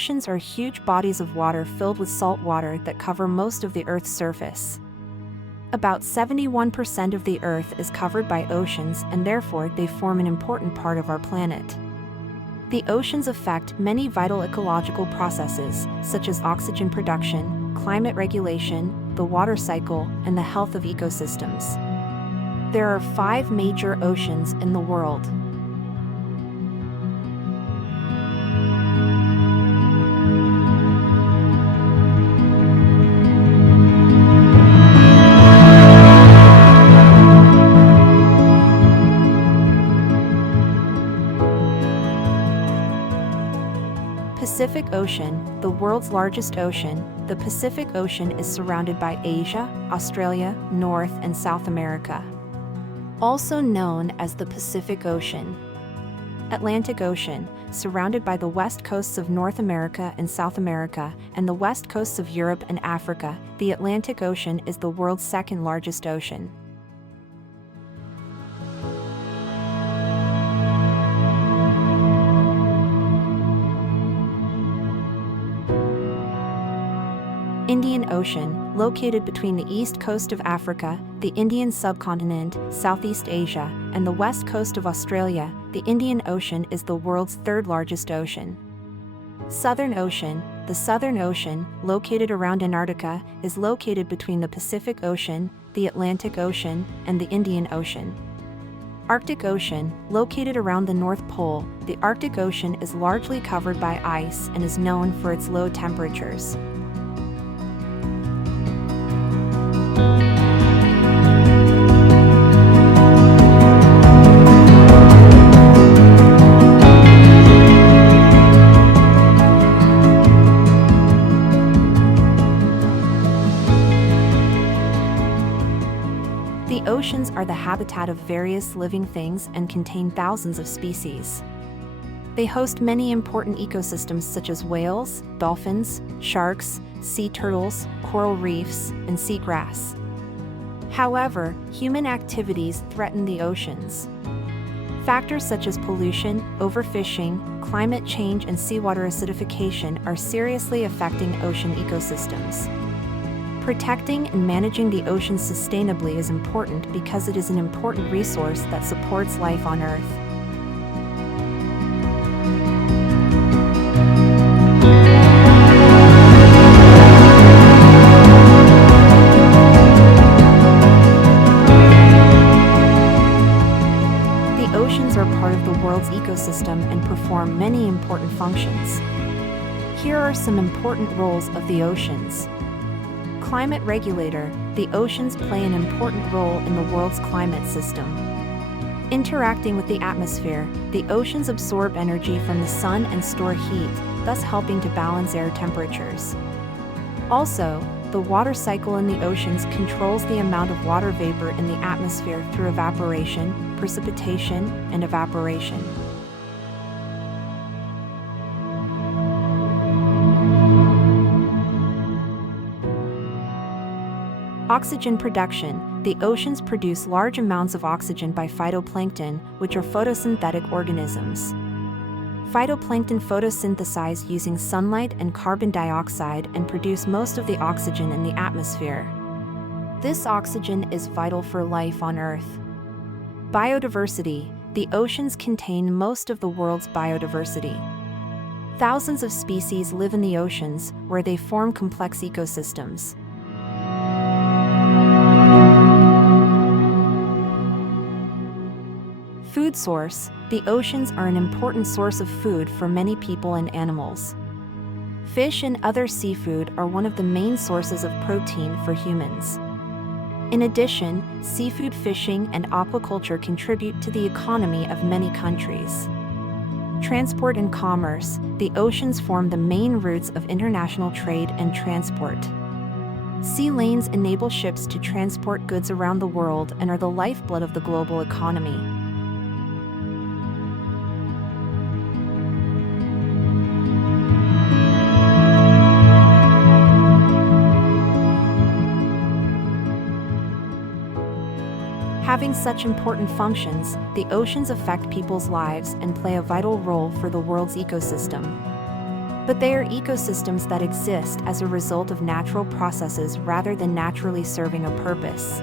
Oceans are huge bodies of water filled with salt water that cover most of the Earth's surface. About 71% of the Earth is covered by oceans, and therefore they form an important part of our planet. The oceans affect many vital ecological processes, such as oxygen production, climate regulation, the water cycle, and the health of ecosystems. There are 5 major oceans in the world. Pacific Ocean, the world's largest ocean. The Pacific Ocean is surrounded by Asia, Australia, North and South America. Also known as the Pacific Ocean. Atlantic Ocean, surrounded by the west coasts of North America and South America, and the west coasts of Europe and Africa. The Atlantic Ocean is the world's second largest ocean. Indian Ocean, located between the east coast of Africa, the Indian subcontinent, Southeast Asia, and the west coast of Australia. The Indian Ocean is the world's third largest ocean. Southern Ocean, the Southern Ocean, located around Antarctica, is located between the Pacific Ocean, the Atlantic Ocean, and the Indian Ocean. Arctic Ocean, located around the North Pole. The Arctic Ocean is largely covered by ice and is known for its low temperatures. The oceans are the habitat of various living things and contain thousands of species. They host many important ecosystems such as whales, dolphins, sharks, sea turtles, coral reefs, and seagrass. However, human activities threaten the oceans. Factors such as pollution, overfishing, climate change, and seawater acidification are seriously affecting ocean ecosystems. Protecting and managing the oceans sustainably is important because it is an important resource that supports life on Earth. The oceans are part of the world's ecosystem and perform many important functions. Here are some important roles of the oceans. Climate regulator. The oceans play an important role in the world's climate system. Interacting with the atmosphere, the oceans absorb energy from the sun and store heat, thus helping to balance air temperatures. Also, the water cycle in the oceans controls the amount of water vapor in the atmosphere through evaporation, precipitation, and evaporation. Oxygen production. The oceans produce large amounts of oxygen by phytoplankton, which are photosynthetic organisms. Phytoplankton photosynthesize using sunlight and carbon dioxide and produce most of the oxygen in the atmosphere. This oxygen is vital for life on Earth. Biodiversity. The oceans contain most of the world's biodiversity. Thousands of species live in the oceans, where they form complex ecosystems. Food source. The oceans are an important source of food for many people and animals. Fish and other seafood are one of the main sources of protein for humans. In addition, seafood fishing and aquaculture contribute to the economy of many countries. Transport and commerce. The oceans form the main routes of international trade and transport. Sea lanes enable ships to transport goods around the world and are the lifeblood of the global economy. Having such important functions, the oceans affect people's lives and play a vital role for the world's ecosystem. But they are ecosystems that exist as a result of natural processes rather than naturally serving a purpose.